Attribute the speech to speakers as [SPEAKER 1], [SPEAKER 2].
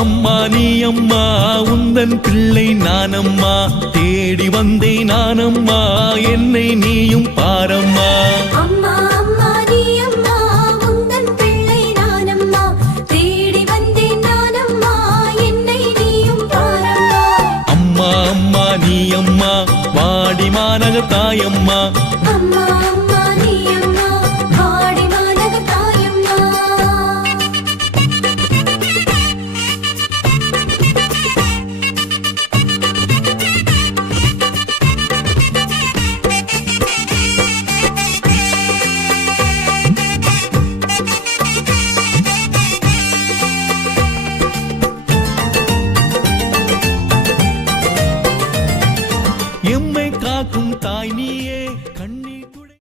[SPEAKER 1] அம்மா நீ அம்மா உந்தன் பிள்ளை நானம்மா தேடி வந்தேன் நானம்மா என்னை நீயும் பாரம்மா. அம்மா அம்மா நீ அம்மா வாடி மாநக தாயம்மா
[SPEAKER 2] அம்மா
[SPEAKER 1] நீயே கண்